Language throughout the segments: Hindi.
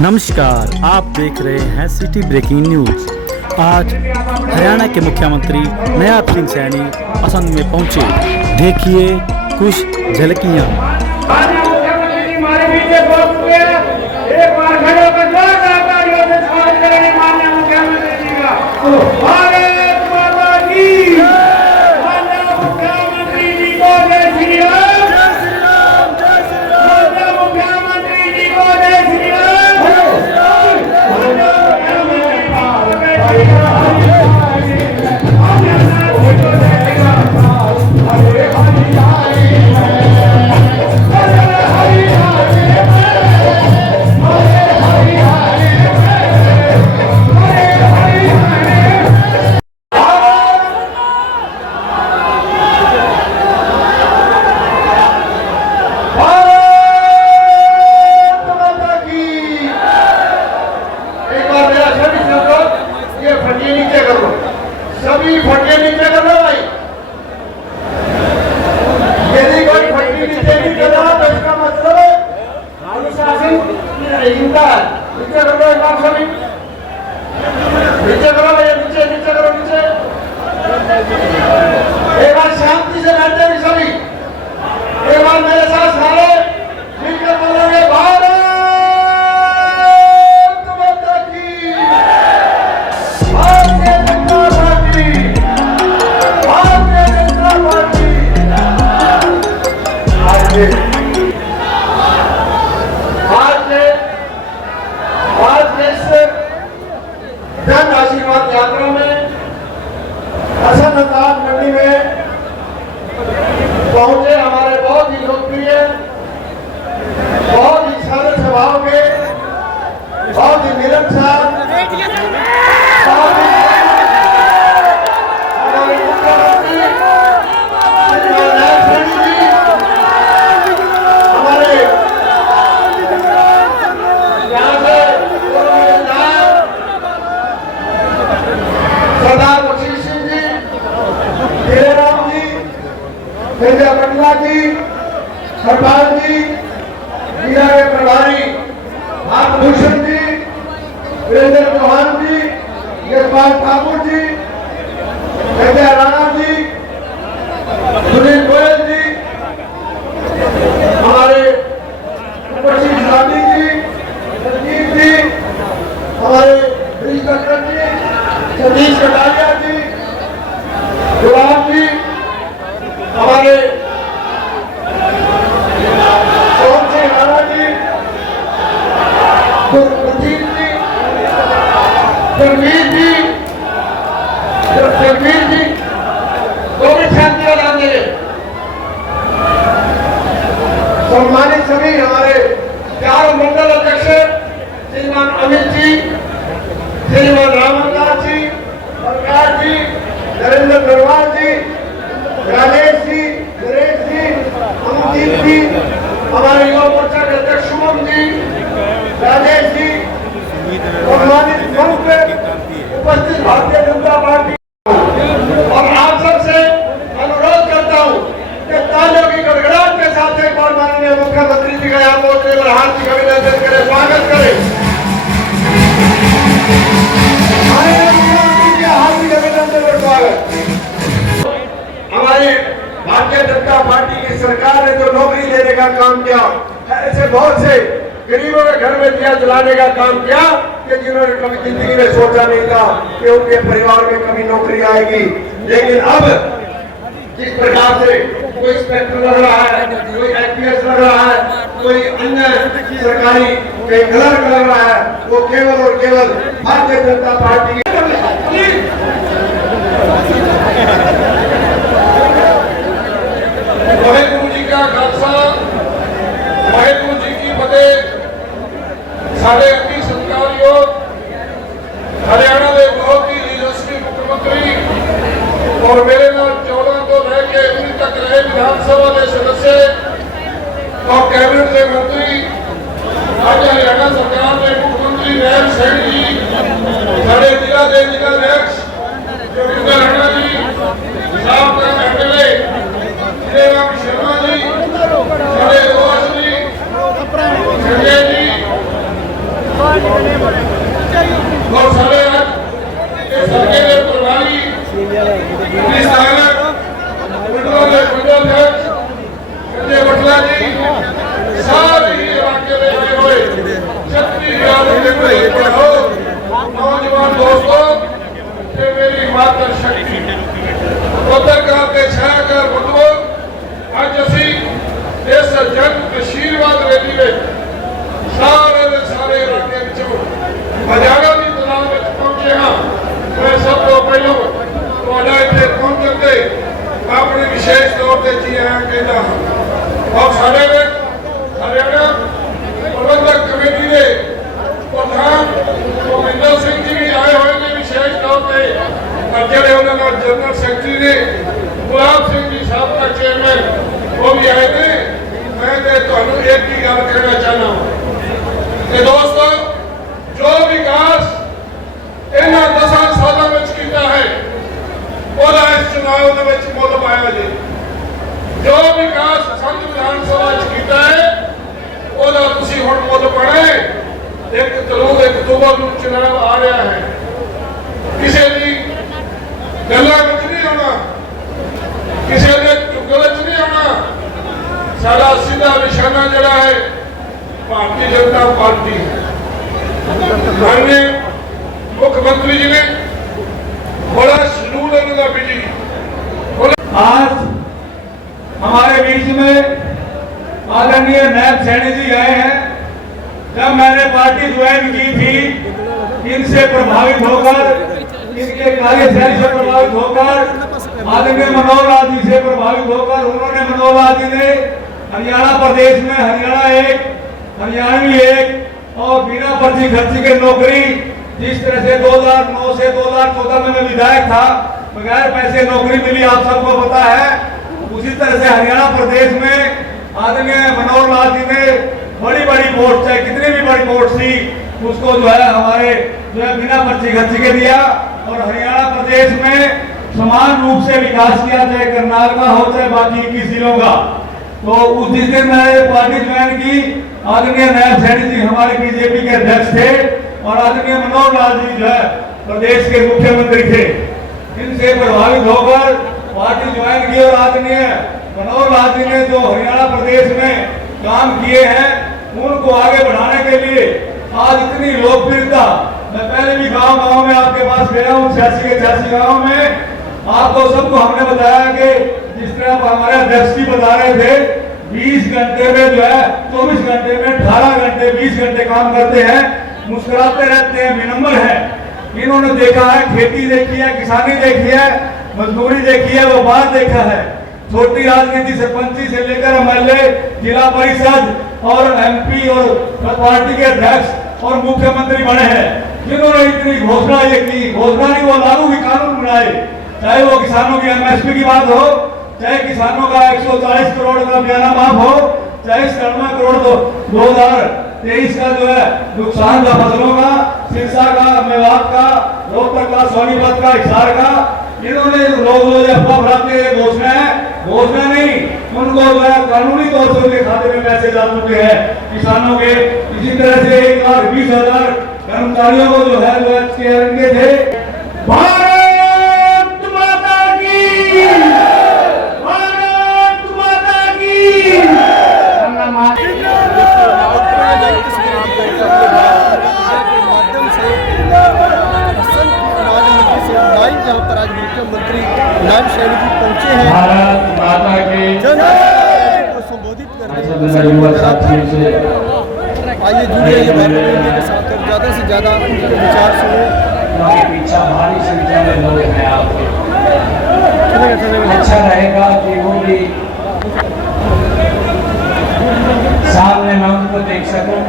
नमस्कार, आप देख रहे हैं सिटी ब्रेकिंग न्यूज। आज हरियाणा के मुख्यमंत्री नयाब सिंह सैनी असम में पहुंचे। देखिए कुछ झलकियां। सभी फटिया नीचे कर लो भाई। यदि कोई फटी नीचे नहीं कर रहा तो इसका मतलब अनुशासन हीनता है। नीचे कर लो एक बार सभी, नीचे करो भैया, नीचे नीचे करो, नीचे एक बार शांति से बैठते हैं सभी। एक बार मेरे साथ सारे मिलकर बोलेंगे भारत माता की, भारतीय जनता पार्टी, भारतीय जनता पार्टी। आज के इस जन आशीर्वाद यात्रा में हसनतान मंडी में पहुंचे हमारे बहुत ही लोकप्रिय, बहुत ही सरल स्वभाव के, बहुत ही मिलनसार, बहुत ही हमारे मुख्यमंत्री नयाब सिंह जी, हमारे यहाँ से सरदार बशीर सिंह जी, हीरेराम जी, संजय पटना जी, सरदार जी, मीरा के प्रभारी भूषण जी, वीरेंद्र चौहान जी, यशपाल ठाकुर जी, संजय राणा जी, सुनील गोयल जी, हमारे उपस्थित स्वामी जी, संजीव जी, हमारे डॉक्टर जी, सतीश कटारिया जी, गुलाब जी, हमारे सोहन सिंह राणा जी, गुरप्रदीप जी, जगवीर जी, दो मिनट शांति का दान देंगे। सम्मानित सभी हमारे चारों मंडल अध्यक्ष श्रीमान अमित जी, श्रीमान रामदास जी, सरकार जी, नरेंद्र नरवाल जी, राजेश जी, नरेश जी, अमनदीप जी, हमारे युवा मोर्चा के अध्यक्ष शुभम जी, राजेश जी, सम्मानित मंच पे उपस्थित भारतीय जनता पार्टी और आप सबसे अनुरोध करता हूं कि तालियों की गड़गड़ाहट के साथ एक बार माननीय मुख्यमंत्री जी का यहाँ पहुंचने पर हार्दिक अभिनंदन करें, स्वागत करें। हमारी भारतीय जनता पार्टी की सरकार ने जो नौकरी देने का काम किया, ऐसे बहुत से गरीबों के घर में दिया जलाने का काम किया कि जिन्होंने कभी जिंदगी में सोचा नहीं था कि उनके परिवार में कभी नौकरी आएगी। लेकिन अब जिस प्रकार से कोई इंस्पेक्टर लग रहा है, कोई आईपीएस लग रहा है, कोई अन्य सरकारी कहीं क्लर्क लग रहा है, वो केवल और केवल भारतीय जनता पार्टी वाहेगुरु जी का खालसा, वाहेगुरु जी की फतेह। साढ़े अति सत्कारयोग हरियाणा के बहुत ही यशस्वी मुख्यमंत्री और मेरे नाल 14 तो लेके 19 तक रहे विधानसभा के सदस्य और कैबिनेट के मंत्री, आज हरियाणा सरकार के मुख्यमंत्री नयाब सिंह जी, साढ़े जिला के जिलाध्यक्ष जोगिंदर राणा जी, साहब का एमएलए श्रीराम शर्मा जी, साढ़े संजय जी, नौजवान दोस्तों, ये मेरी मातर शक्ति पत्रकार के छायाकार बंधुओं, आज असी इस जन आशीर्वाद रैली में सारे के सारे इलाके हजारों की तादाद में पहुंचे हाँ। मैं सब तो पहले थोड़ा इतने पहुंचने के अपने विशेष तौर पर जी आया कहता हूँ। और सारे में हरियाणा प्रबंधक कमेटी ने प्रधान भूपिंदर सिंह जी भी आए हुए ने विशेष तौर पर जड़े उन्होंने जनरल सेक्रेटरी ने गुलाब सिंह जी साहब का चेयरमैन वो भी आए थे। मैं तो एक ही गल कहना चाहना हूँ कि दोस्तों, जो विकास इन 10 सालों में किया है वह इस चुनाव में मुल पाया जी। जो विकास संघ विधानसभा किया है वह हम मुल पाना है। एक अक्तूबर को चुनाव आ रहा है, किसी की गलों में नहीं आना, किसी ने चुगल च नहीं आना। सारा सीधा निशाना जड़ा है भारतीय जनता पार्टी है। माननीय मुख्यमंत्री जी ने बड़ा शेड्यूल उनका बिजी। आज हमारे बीच में आदरणीय नायब सैनी जी आए हैं। जब मैंने पार्टी ज्वाइन की थी, इनसे प्रभावित होकर, इनके कार्यशैली से प्रभावित होकर, आदरणीय मनोहर लाल जी से प्रभावित होकर, उन्होंने मनोहर लाल जी ने हरियाणा प्रदेश में हरियाणा एक, हरियाणवी एक और बिना पर्ची खर्ची के नौकरी, जिस तरह से 2009 से 2014 में मैं विधायक था, बगैर पैसे नौकरी मिली, आप सबको पता है। उसी तरह से हरियाणा प्रदेश में आदरणीय मनोहर लाल जी ने बड़ी बड़ी पोस्ट, चाहे कितनी भी बड़ी पोस्ट थी, उसको जो है हमारे बिना पर्ची खर्ची के दिया। और हरियाणा प्रदेश में समान रूप से विकास किया, चाहे करनाल का हो चाहे बाकी 21 जिलों का। तो उस जिस दिन मैंने पार्टी ज्वाइन की, आदरणीय नायब सैनी जी हमारे बीजेपी के अध्यक्ष थे और आदरणीय मनोहर लाल जी जो है प्रदेश के मुख्यमंत्री थे। इनसे प्रभावित होकर पार्टी ज्वाइन की और आदरणीय मनोहर लाल जी ने जो हरियाणा प्रदेश में काम किए हैं उनको आगे बढ़ाने के लिए आज इतनी लोकप्रियता। मैं पहले भी गांव में आपके पास गया हूँ, 86 के 86 गाँव में। आपको सबको हमने बताया कि जिस तरह हमारे अध्यक्ष जी बता रहे थे, 20 घंटे में जो है 24 घंटे में 18 घंटे 20 घंटे काम करते हैं, मुस्कुराते रहते हैं, विनम्र है। इन्होंने देखा है, खेती देखी है, किसानी देखी है, मजदूरी देखी है, व्यापार देखा है। छोटी राजनीति सरपंची से लेकर एमएलए, जिला परिषद और एमपी और पार्टी के अध्यक्ष और मुख्यमंत्री बने हैं। जिन्होंने इतनी घोषणा ये की, घोषणा नहीं, वो लागू भी कानून बनाए। चाहे वो किसानों की एमएसपी की बात हो, चाहे किसानों का 140 करोड़ का बयाना माफ हो, चाहे 97 करोड़ 2023 का जो है नुकसान का फसलों का, सिरसा का, मेवात का, रोहतक का, सोनीपत का, हिसार का। इन्होंने लोग अफवाह फैलाते हैं घोषणा है, घोषणा नहीं, उनको जो है कानूनी तौर से उनके खाते में पैसे जा चुके हैं किसानों के। इसी तरह से 1,20,000 कर्मचारियों को जो है के थे। भारत माता की, भारत माता की। जहाँ पर आज मुख्यमंत्री नायब सैनी जी पहुंचे हैं, भारत माता की जन को संबोधित करने आइए जुड़िए ये भारत के साथ और ज्यादा से ज्यादा उनके विचार सुने। पीछा भारी संख्या में लोग हैं आपके, अच्छा रहेगा कि वो भी सामने मैं उनको देख सकूं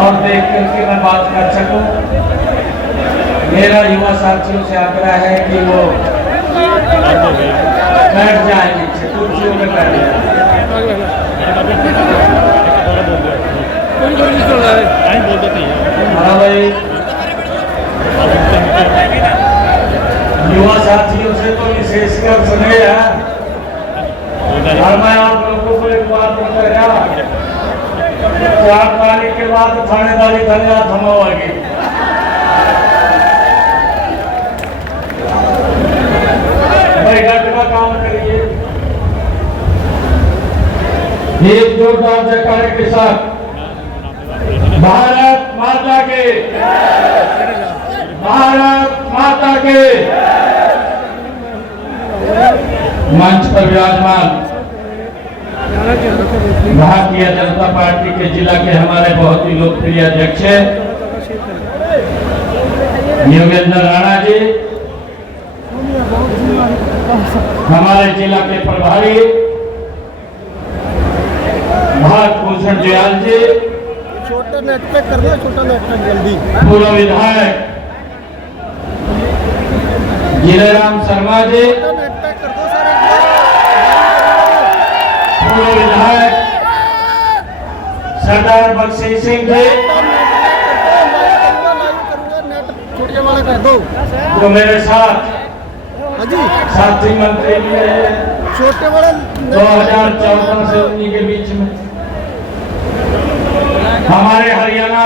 और देख करके मैं बात कर सकूं। मेरा युवा साथियों से आग्रह है कि वो बैठ जाए, नीचे कुर्सियों में बैठ जाए। हाँ भाई, युवा साथियों से तो विशेषकर सुने यार। और मैं आप लोगों को एक बात बता रहा, 4 तारीख के बाद थानेदारी धनिया थमाओगी। का काम करिए एक जोरदार जयकारे के साथ। भारत माता के, भारत माता के। मंच पर विराजमान भारतीय जनता पार्टी के जिला के हमारे बहुत ही लोकप्रिय अध्यक्ष योगेंद्र राणा जी, हमारे जिला के प्रभारी भारत भूषण दयाल जी, छोटा नेट पे कर दो, छोटा नेट पे जल्दी। पूर्व विधायक जिलेराम शर्मा जी, छोटा नेट पे कर दो सर। पूर्व विधायक सरदार बख्शी सिंह जी, छोटे वाले कर दो जो मेरे साथ हाँ जी। साथी मंत्री भी रहे छोटे वाला 2014 से 19 के बीच में। हमारे हरियाणा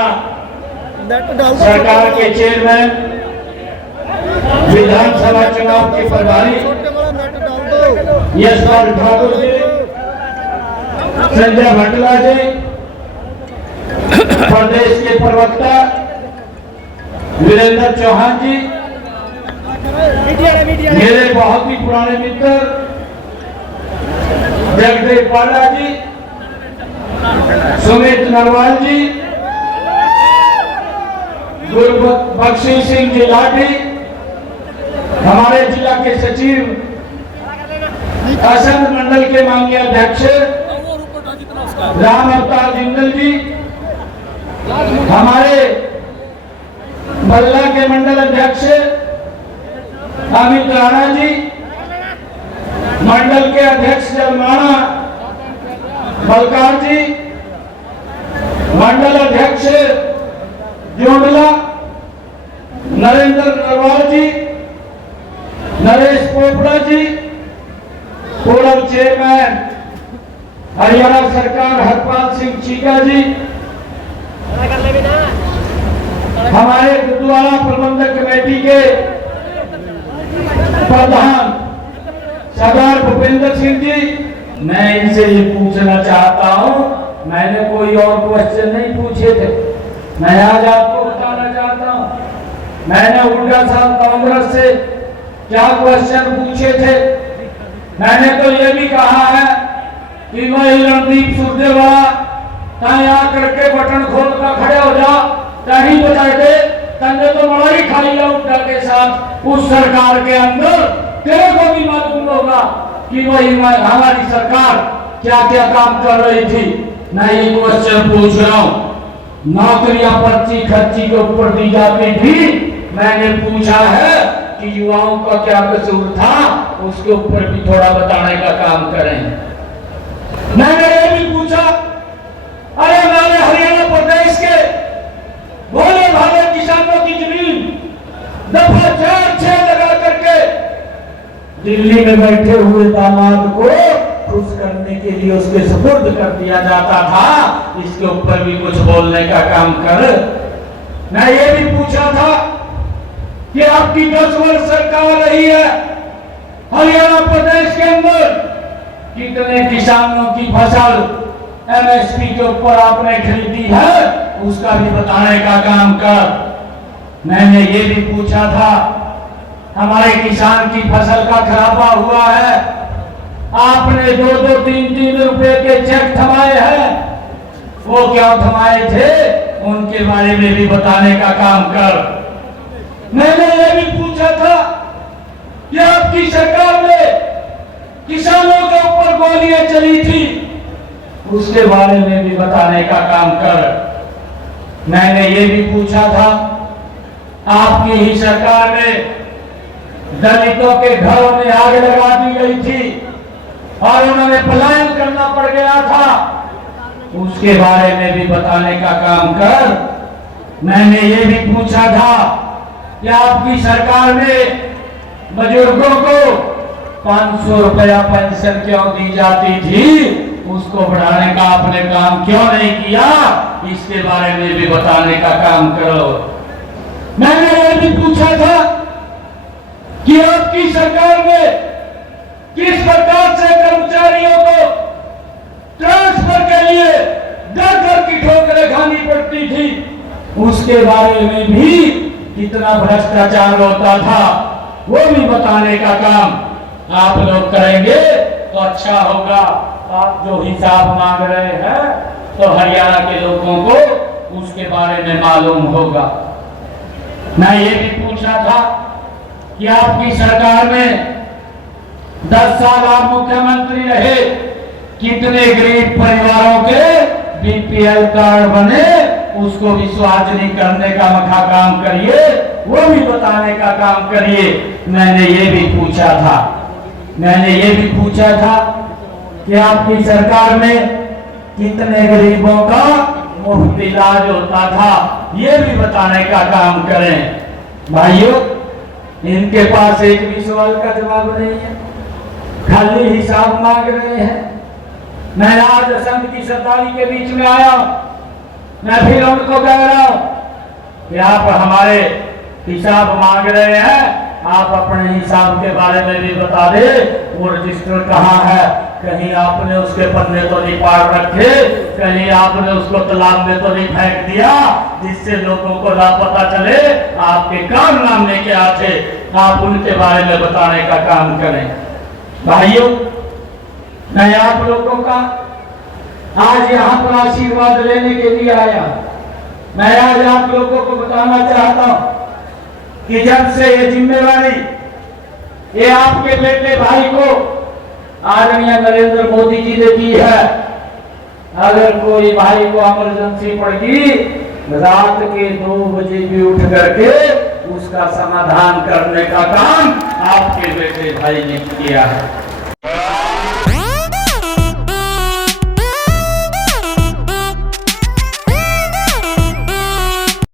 नेट डाल दो। सरकार के चेयरमैन, विधानसभा चुनाव के प्रभारी छोटे वाला नेट डाल दो। यशपाल ठाकुर जी, संजय भटला जी, प्रदेश के प्रवक्ता वीरेंद्र चौहान जी, मेरे बहुत ही पुराने मित्र जगदेव पाला जी, सुमित नरवाल जी, गुरबख्शी सिंह जी लाठी, हमारे जिला के सचिव असंध मंडल के माननीय अध्यक्ष राम अवतार जिंदल जी, हमारे बल्ला के मंडल अध्यक्ष अमित राणा जी, मंडल के अध्यक्ष जलमाना बलकार जी, मंडल अध्यक्ष जोडला नरेंद्र नरवाल जी, नरेश पोपड़ा जी, पूर्व चेयरमैन हरियाणा सरकार हरपाल सिंह चीका जी, हमारे गुरुद्वारा प्रबंधक कमेटी के प्रधान सरदार भूपेंद्र सिंह जी। मैं इनसे ये पूछना चाहता हूँ, मैंने कोई और क्वेश्चन नहीं पूछे थे, मैं आज आपको बताना चाहता हूँ मैंने उल्टा साहब कांग्रेस से क्या क्वेश्चन पूछे थे। मैंने तो ये भी कहा है कि वही रणदीप सुरजेवाला कहीं आकर के बटन खोल कर खड़े हो जा, कहीं बचा दे, तंगे तो मड़ाई खाई उठा के साथ उस सरकार के अंदर तेरे को भी मालूम होगा कि वही हमारी सरकार क्या क्या काम कर रही थी। मैं ये क्वेश्चन पूछ रहा हूँ, नौकरियां पर्ची खर्ची के ऊपर दी जाती थी, मैंने पूछा है कि युवाओं का क्या कसूर था, उसके ऊपर भी थोड़ा बताने का काम करें। मैंने ये भी पूछा, अरे हमारे हरियाणा प्रदेश के भोले भाले किसानों की जमीन दफा 4-6 लगा करके दिल्ली में बैठे हुए दामाद को खुश करने के लिए उसके सुपुर्द कर दिया जाता था, इसके ऊपर भी कुछ बोलने का काम कर। मैं ये भी पूछा था कि आपकी 10 वर्ष सरकार रही है, हरियाणा प्रदेश के अंदर कितने किसानों की फसल एमएसपी के ऊपर आपने खरीदी है, उसका भी बताने का काम कर। मैंने ये भी पूछा था, हमारे किसान की फसल का खराबा हुआ है, आपने 2-2, 3-3 रुपए के चेक थमाए हैं, वो क्यों थमाए थे, उनके बारे में भी बताने का काम कर। मैंने ये भी पूछा था कि आपकी सरकार में किसानों के ऊपर गोलियां चली थी, उसके बारे में भी बताने का काम कर। मैंने ये भी पूछा था, आपकी ही सरकार में दलितों के घरों में आग लगा दी गई थी और उन्होंने पलायन करना पड़ गया था, उसके बारे में भी बताने का काम कर। मैंने ये भी पूछा था कि आपकी सरकार में बुजुर्गों को 500 रुपया पेंशन क्यों दी जाती थी, उसको बढ़ाने का आपने काम क्यों नहीं किया, इसके बारे में भी बताने का काम करो। मैंने ये भी पूछा था कि आपकी सरकार में किस प्रकार से कर्मचारियों को ट्रांसफर के लिए दर दर की ठोकरें खानी पड़ती थी, उसके बारे में भी कितना भ्रष्टाचार होता था वो भी बताने का काम आप लोग करेंगे तो अच्छा होगा। आप जो हिसाब मांग रहे हैं तो हरियाणा के लोगों को उसके बारे में मालूम होगा। मैं ये भी पूछा था कि आपकी सरकार में 10 साल आप मुख्यमंत्री रहे, कितने गरीब परिवारों के बीपीएल कार्ड बने, उसको विश्वासनी करने का मखा काम करिए, वो भी बताने का काम करिए। मैंने ये भी पूछा था कि आपकी सरकार में कितने गरीबों का मुफ्त इलाज होता था, ये भी बताने का काम करें। भाइयों, इनके पास एक भी सवाल का जवाब नहीं है, खाली हिसाब मांग रहे हैं। मैं आज असंध की सरदारी के बीच में आया हूं, मैं फिर उनको कह रहा हूं कि आप हमारे हिसाब मांग रहे हैं, आप अपने हिसाब के बारे में भी बता दे। वो रजिस्टर कहाँ है? कहीं आपने उसके पन्ने तो नहीं पाड़ रखे, कहीं आपने उसको तालाब में तो नहीं फेंक दिया, जिससे लोगों को ना पता चले आपके कारनामे क्या थे। आप उनके बारे में बताने का काम करें। भाइयों, मैं आप लोगों का आज यहाँ पर आशीर्वाद लेने के लिए आया। मैं आज आप लोगों को बताना चाहता हूं कि जब से ये जिम्मेवारी ये आपके बेटे भाई को आदरणीय नरेंद्र मोदी जी ने दी है, अगर कोई भाई को इमरजेंसी पड़गी, रात के 2 बजे भी उठ करके उसका समाधान करने का काम आपके बेटे भाई ने किया है।